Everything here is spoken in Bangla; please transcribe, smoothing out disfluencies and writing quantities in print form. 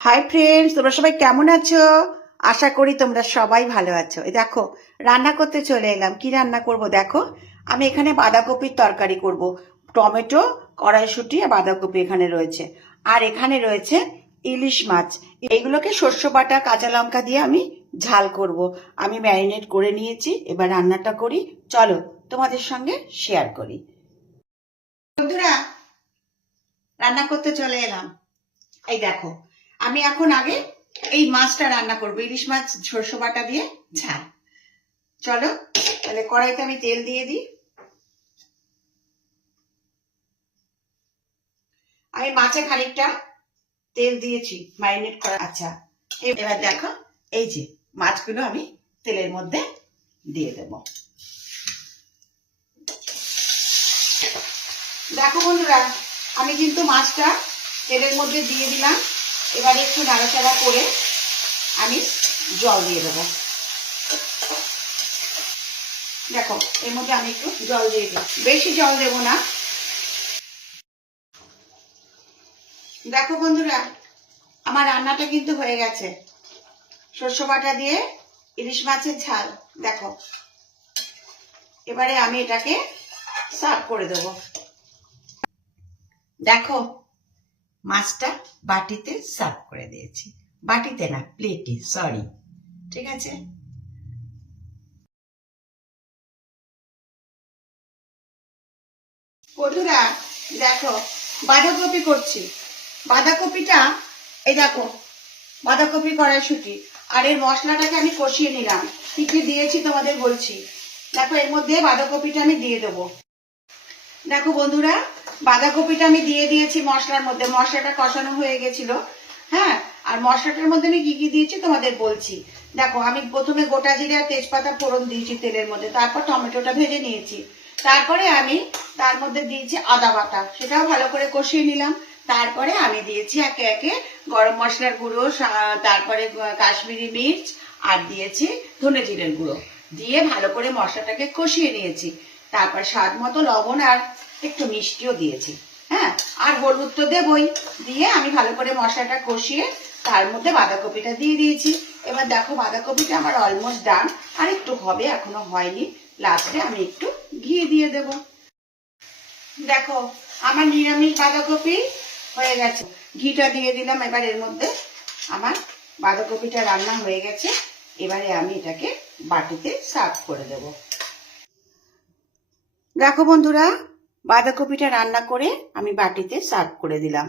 হাই ফ্রেন্ডস, তোমরা সবাই কেমন আছো? আশা করি তোমরা সবাই ভালো আছো। এই দেখো, রান্না করতে চলে এলাম। কি রান্না করব দেখো। আমি এখানে বাঁধাকপির তরকারি করব। টমেটো, কড়াইশুঁটি আর বাঁধাকপি এখানে রয়েছে। আর এখানে রয়েছে ইলিশ মাছ। এইগুলোকে শস্য বাটা, কাঁচা লঙ্কা দিয়ে আমি ঝাল করব। আমি ম্যারিনেট করে নিয়েছি। এবার রান্নাটা করি। চলো তোমাদের সঙ্গে শেয়ার করি। বন্ধুরা, রান্না করতে চলে এলাম। এই দেখো, আমি এখন আগে এই মাছটা রান্না করবো, ইলিশ মাছ সরষে বাটা দিয়ে ঝাল। চলো তাহলে কড়াইতে আমি তেল দিয়ে দিই। আমি মাছে খানিকটা তেল দিয়েছি ম্যারিনেট করা। আচ্ছা, এবার দেখো, এই যে মাছগুলো আমি তেলের মধ্যে দিয়ে দেব। দেখো বন্ধুরা, আমি কিন্তু মাছটা তেলের মধ্যে দিয়ে দিলাম। এবার একটু নাড়াচাড়া করে আমি জল দিয়ে দেবো। দেখো, এর মধ্যে আমি একটু জল দিয়ে দিই, বেশি জল দেবো না। দেখো বন্ধুরা, আমার রান্নাটা কিন্তু হয়ে গেছে। সরষে বাটা দিয়ে ইলিশ মাছের ঝাল। দেখো, এবারে আমি এটাকে সার্ভ করে দেব। দেখো, মাছটা বাটিতে সার্ভ করে দিয়েছি। বাটিতে না, প্লেটে, সরি। ঠিক আছে। বন্ধুরা দেখো, বাঁধাকপি করছি। বাঁধাকপিটা এই দেখো, বাঁধাকপি, কড়াইশুঁটি আর এর মশলাটাকে আমি কষিয়ে নিলাম। কি কি দিয়েছি তোমাদের বলছি। দেখো, এর মধ্যে বাঁধাকপিটা আমি দিয়ে দেবো। দেখো বন্ধুরা, বাঁধাকপিটা আমি দিয়ে দিয়েছি মশলার মধ্যে। মশলাটা কষানো হয়ে গেছিল। হ্যাঁ, আর মশলাটার মধ্যে আমি কি কি দিয়েছি তোমাদের বলছি। দেখো, আমি প্রথমে গোটা জিরে আর তেজপাতা ফোড়ন দিয়েছি তেলের মধ্যে। তারপর টমেটোটা ভেজে নিয়েছি। তারপরে আমি তার মধ্যে দিয়েছি আদা বাটা, সেটাও ভালো করে কষিয়ে নিলাম। তারপরে আমি দিয়েছি একে একে গরম মশলার গুঁড়ো, তারপরে কাশ্মীরি মির্চ, আর দিয়েছি ধনে জিরের গুঁড়ো। দিয়ে ভালো করে মশলাটাকে কষিয়ে নিয়েছি। তারপর স্বাদ মতো লবণ আর একটু মিষ্টিও দিয়েছি। হ্যাঁ, আর হলুদ তো দেবই। দিয়ে আমি ভালো করে মশলাটা কষিয়ে তার মধ্যে বাঁধাকপিটা দিয়ে দিয়েছি। এবার দেখো, বাঁধাকপিটা আমার অলমোস্ট ডান, আর একটু হবে, এখনো হয়নি। লাস্টে আমি একটু ঘি দিয়ে দেব। দেখো, আমার নিরামিষ বাঁধাকপি হয়ে গেছে। ঘিটা দিয়ে দিলাম। এবার এর মধ্যে আমার বাঁধাকপিটা রান্না হয়ে গেছে। এবারে আমি এটাকে বাটিতে সার্ভ করে দেব। দেখো বন্ধুরা, বাঁধাকপিটা রান্না করে আমি বাটিতে সার্ভ করে দিলাম।